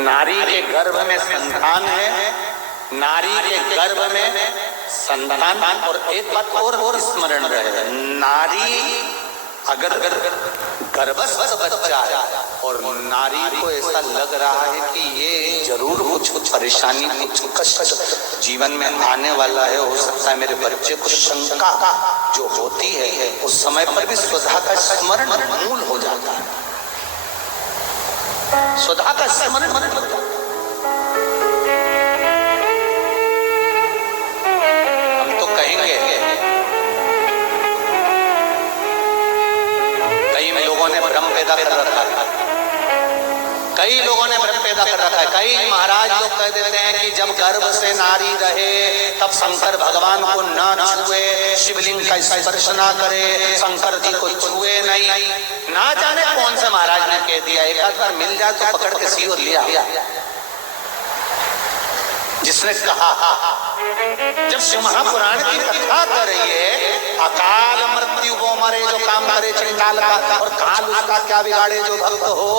नारी के गर्भ में संतान है, नारी के गर्भ में संतान। और एक बात और स्मरण रहे, नारी अगर गर्भस्थ बच्चा है और नारी को ऐसा लग रहा है कि ये जरूर कुछ परेशानी, कुछ कष्ट जीवन में आने वाला है, हो सकता है मेरे बच्चे को, शंका जो होती है उस समय पर भी स्वधा का स्मरण मूल हो जाता है। स्वधा का स्मरण मन होता है। हम तो कहेंगे कई लोगों ने भ्रम पैदा कर रखा है, कई लोगों ने भ्रम पैदा कर रखा है। कई महाराज लोग कह देते हैं कि जब गर्भ से नारी रहे तब शंकर भगवान को न छुए, शिवलिंग का स्पर्श ना करे, शंकर जी को छुए नहीं। ना जाने कौन से महाराज ने कह दिया, एक आध बार मिल जाए तो पकड़ के सीओ लिया। जिसने कहा, जब शिव महापुराण की कथा कर रही है, अकाल मृत्यु वो मरे जो काम करे चंडाल का, और काल उसका क्या बिगाड़े जो भक्त हो।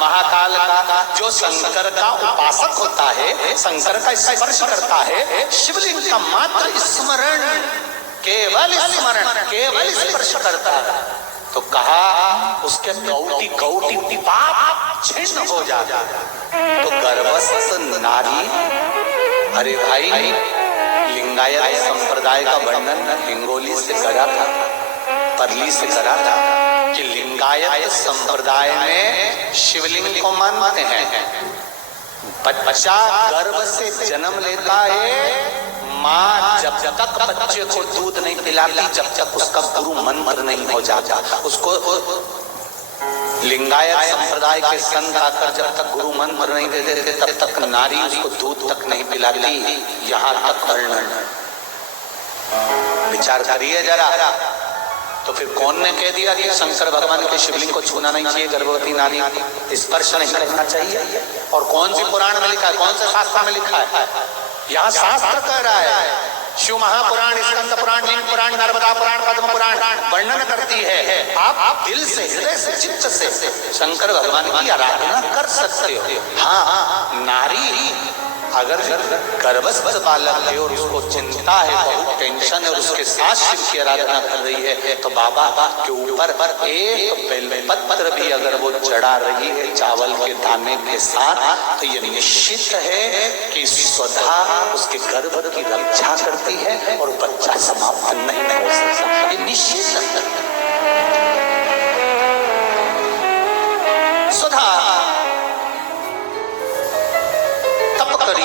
महाकाल का जो शंकर का उपासक होता है, शंकर का स्पर्श करता है, शिवलिंग का मात्र स्मरण, केवल स्मरण, केवल स्पर्श करता है, तो कहा उसके कौटि पाप छिन्न हो जाता है। तो गर्भस्थ नारी, अरे भाई लिंगायत संप्रदाय का वर्णन हिंगोली से करा था, परली से करा था कि लिंगायत संप्रदाय में शिवलिंग को मानते हैं। बच्चा गर्भ से जन्म लेता है, माँ जब तक बच्चे को दूध नहीं पिलाती, जब तक उसका गुरु मंत्र नहीं हो जाता, उसको लिंगायत संप्रदाय के संत आकर जब तक गुरु मंत्र नहीं दे देते तब तक नारी उसको दूध तक नहीं पिलाती। यहाँ तक वर्णन, विचार करिए जरा। तो फिर कौन ने कह दिया कि शंकर भगवान के शिवलिंग को छूना नहीं चाहिए, गर्भवती नारी स्पर्श नहीं करना चाहिए? और कौन सी पुराण में लिखा है, कौन से शास्त्र में लिखा है? यहाँ शास्त्र कह रहा है, शिव महापुराण, स्कंद पुराण, लिंग पुराण, नर्मदा पुराण, पद्म पुराण वर्णन करती है। आप दिल से, हृदय से, चित्त से शंकर भगवान की आराधना कर सकते हो। हाँ, नारी अगर गर्भस्थ बालक है और उसको चिंता है, बहुत टेंशन है, और उसके साथ शिव की आराधना कर रही है, तो बाबा के ऊपर एक बेलपत्र भी अगर वो चढ़ा रही है चावल के दाने के साथ, तो ये निश्चित है कि स्वधा उसके गर्भ की रक्षा करती है और बच्चा समाप्त नहीं हो सकता। ये निश्चित है। स्वधा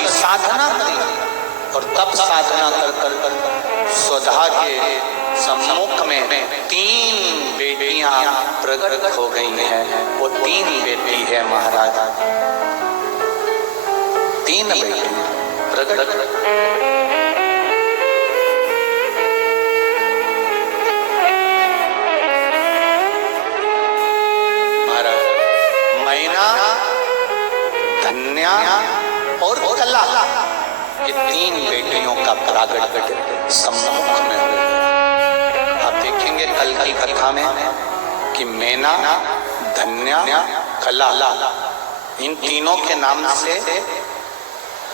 साधना करी, और तब साधना कर स्वधा के सम्मुख में 3 बेटियां प्रकट हो गई हैं। वो 3 बेटी है महाराज, 3 बेटी प्रकट। महाराज मैना, धन्या और कला, ये 3 बेटियों का प्रागट्य सम्मुख में हुआ। आप देखेंगे कल की कथा में कि मैना, धन्या, कला, इन तीनों के नाम से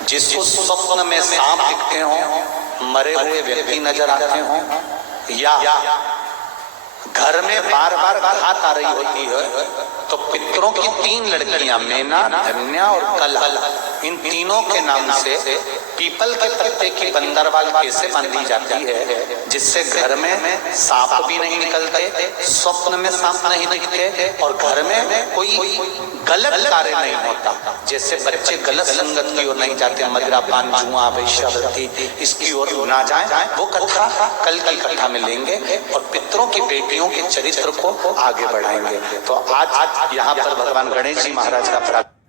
जिसको स्वप्न में सांप दिखते हो, मरे हुए व्यक्ति नजर आते हो, या घर में बार बार घात आ रही होती है, तो पितरों की 3 लड़कियां मैना, धन्या और कला, इन तीनों के नाम से पीपल के पत्ते की बंदरवाल कैसे बांधी जाती है, जिससे घर में सांप भी नहीं निकलते, स्वप्न में सांप नहीं दिखते, और घर में कोई गलत कार्य नहीं होता। जैसे बच्चे गलत संगत की ओर नहीं जाते, मदिरा पान जुआ वैश्यावृत्ति इसकी ओर ना जाए, वो कथा कल की कथा में लेंगे और पितरों की बेटियों के चरित्र को आगे बढ़ाएंगे। तो आज यहाँ पर भगवान गणेश जी महाराज का प्रार्थना